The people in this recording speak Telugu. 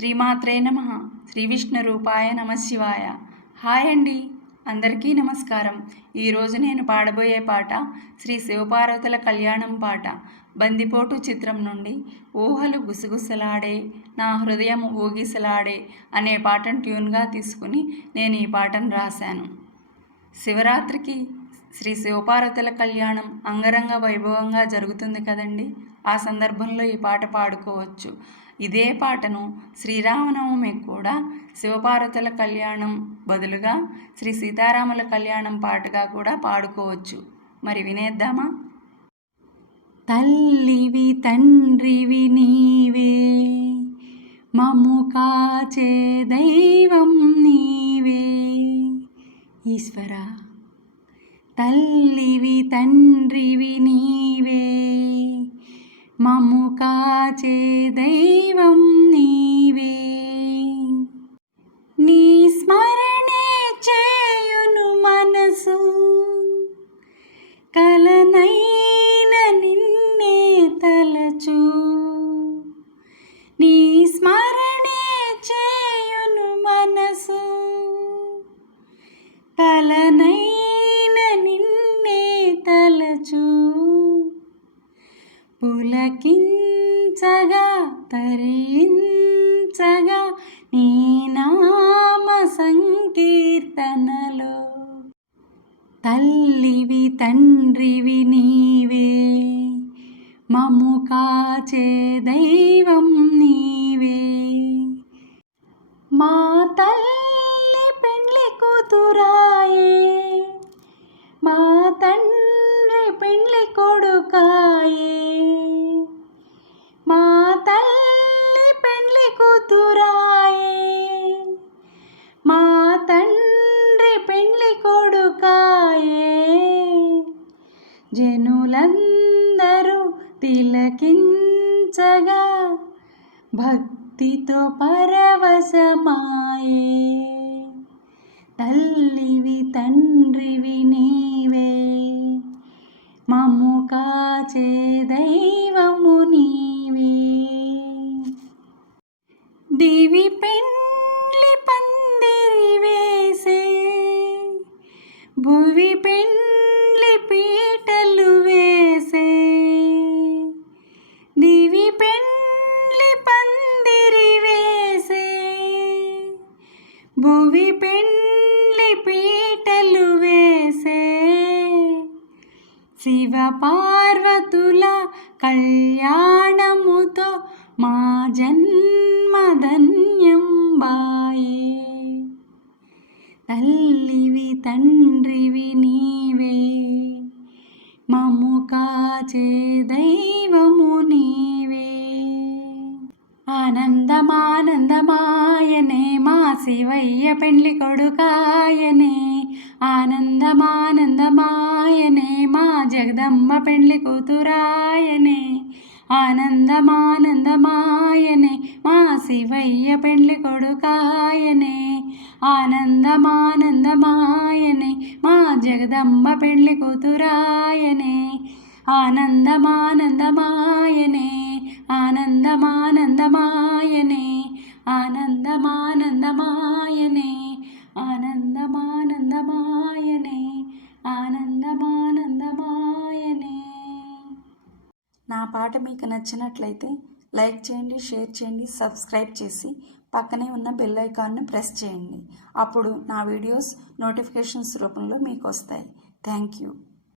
శ్రీమాత్రే నమః. శ్రీ విష్ణు రూపాయ నమశివాయ. హాయ్ అండి, అందరికీ నమస్కారం. ఈరోజు నేను పాడబోయే పాట శ్రీ శివపార్వతుల కళ్యాణం పాట. బందిపోటు చిత్రం నుండి ఊహలు గుసగుసలాడే నా హృదయం ఊగిసలాడే అనే పాటను ట్యూన్గా తీసుకుని నేను ఈ పాటను రాశాను. శివరాత్రికి శ్రీ శివపార్వతుల కళ్యాణం అంగరంగ వైభవంగా జరుగుతుంది కదండి. ఆ సందర్భంలో ఈ పాట పాడుకోవచ్చు. ఇదే పాటను శ్రీరామనవమికి కూడా శివపార్వతుల కళ్యాణం బదులుగా శ్రీ సీతారాముల కళ్యాణం పాటగా కూడా పాడుకోవచ్చు. మరి వినేద్దామా? తల్లివి తండ్రివి నీవే, మమ్ము కాచే దైవం నీవే ఈశ్వరా. తల్లివి తండ్రివి నీవే, మమ్ము కాచే దైవం నీవే. నీ స్మరణే చేయును మనసు, కలనైన నిన్నే తలచు. నీ స్మరణే చేయును మనసు, కలనైన నిన్నే తలచు. పులకించగా తరించగా నీ నామ సంకీర్తనలో. తల్లివి తండ్రివి నీవే, మమ్ము కాచే దైవం నీవే. మా తల్లి పెండ్లి కూతురాయే, మా తండ్రి పెండ్లి కొడుకాయే. మా తల్లి పెండ్లి కూతురాయే, మా తండ్రి పెండ్లి కొడుకాయే. జనులందరూ తిలకించగా భక్తితో పరవశమాయే. తల్లివి తండ్రివి నీవే, మమ్ము కాచే దైవము నీవే. దివి పెండ్లి పందిరి వేసే, భువి పెండ్లి పీటలు వేసే. దివి పెండ్లి పందిరి వేసే, భువి పెండ్లి పీటలు వేసే. శివ పార్వతుల కళ్యాణముతో మా జన్మ ధన్యం బాయే. తల్లివి తండ్రివి నీవే, మమ్ము కాచే దైవము నీవే. ఆనందమానందమాయనే మా శివయ్య పెండ్లి కొడుకాయనే. ఆనందమానందమాయనే మా జగదంబ పెండ్లి కూతురాయనే. ఆనందమానందమాయనే మా శివయ్య పెండ్లి కొడుకాయనే. ఆనందమానందమాయనే మా జగదంబ పెండ్లి కూతురాయనే. ఆనందమానందమాయనే, ఆనందమానందమాయనే, ఆనందమానందమాయనే, ఆనందమానందమాయనే, ఆనందమానందమాయనే. నా పాట మీకు నచ్చినట్లయితే లైక్ చేయండి, షేర్ చేయండి, సబ్స్క్రైబ్ చేసి పక్కనే ఉన్న బెల్ ఐకాన్ను ప్రెస్ చేయండి. అప్పుడు నా వీడియోస్ నోటిఫికేషన్స్ రూపంలో మీకు వస్తాయి. Thank you.